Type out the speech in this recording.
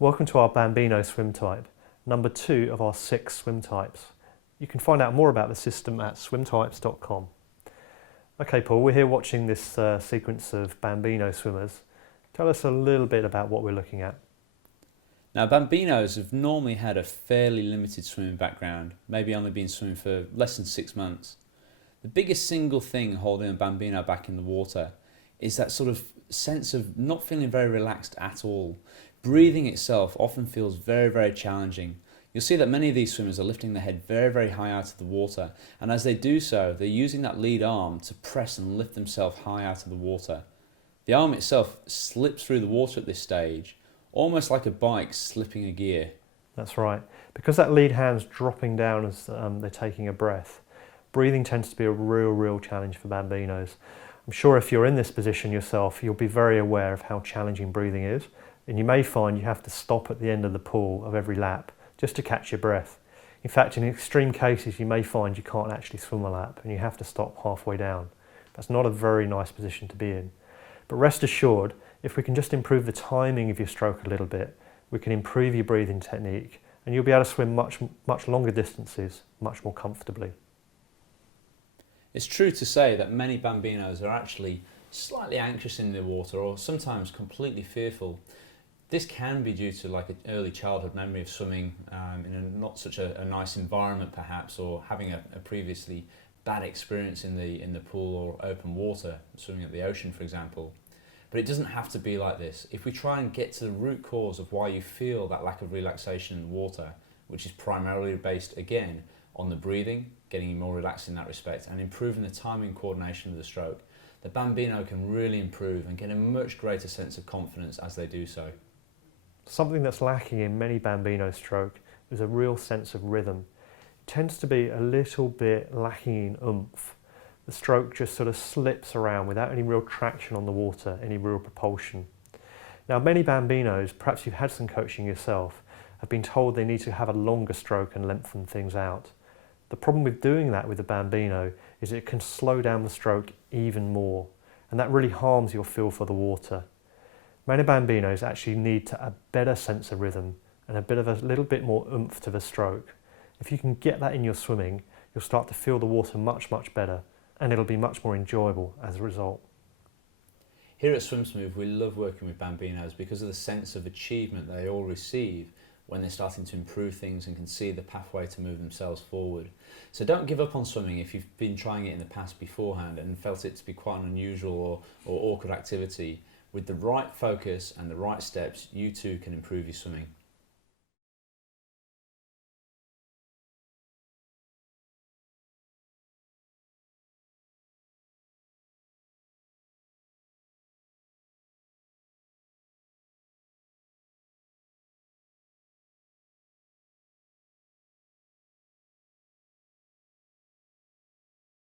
Welcome to our Bambino swim type, number 2 of our 6 swim types. You can find out more about the system at swimtypes.com. Okay Paul, we're here watching this sequence of Bambino swimmers. Tell us a little bit about what we're looking at. Now, Bambinos have normally had a fairly limited swimming background, maybe only been swimming for less than 6 months. The biggest single thing holding a Bambino back in the water is that sort of sense of not feeling very relaxed at all. Breathing itself often feels very, very challenging. You'll see that many of these swimmers are lifting their head very, very high out of the water, and as they do so, they're using that lead arm to press and lift themselves high out of the water. The arm itself slips through the water at this stage, almost like a bike slipping a gear. That's right. Because that lead hand's dropping down as they're taking a breath, breathing tends to be a real challenge for Bambinos. I'm sure if you're in this position yourself, you'll be very aware of how challenging breathing is, and you may find you have to stop at the end of the pool of every lap just to catch your breath. In fact, in extreme cases, you may find you can't actually swim a lap and you have to stop halfway down. That's not a very nice position to be in. But rest assured, if we can just improve the timing of your stroke a little bit, we can improve your breathing technique and you'll be able to swim much longer distances, much more comfortably. It's true to say that many Bambinos are actually slightly anxious in the water or sometimes completely fearful. This can be due to like an early childhood memory of swimming in not such a nice environment perhaps, or having a previously bad experience in the pool or open water, swimming at the ocean for example. But it doesn't have to be like this. If we try and get to the root cause of why you feel that lack of relaxation in the water, which is primarily based again on the breathing, getting you more relaxed in that respect, and improving the timing and coordination of the stroke, the Bambino can really improve and get a much greater sense of confidence as they do so. Something that's lacking in many Bambino stroke is a real sense of rhythm. It tends to be a little bit lacking in oomph. The stroke just sort of slips around without any real traction on the water, any real propulsion. Now many Bambinos, perhaps you've had some coaching yourself, have been told they need to have a longer stroke and lengthen things out. The problem with doing that with the Bambino is it can slow down the stroke even more, and that really harms your feel for the water. Many Bambinos actually need a better sense of rhythm and a little bit more oomph to the stroke. If you can get that in your swimming, you'll start to feel the water much better, and it'll be much more enjoyable as a result. Here at SwimSmooth, we love working with Bambinos because of the sense of achievement they all receive when they're starting to improve things and can see the pathway to move themselves forward. So don't give up on swimming if you've been trying it in the past beforehand and felt it to be quite an unusual or awkward activity. With the right focus and the right steps, you too can improve your swimming.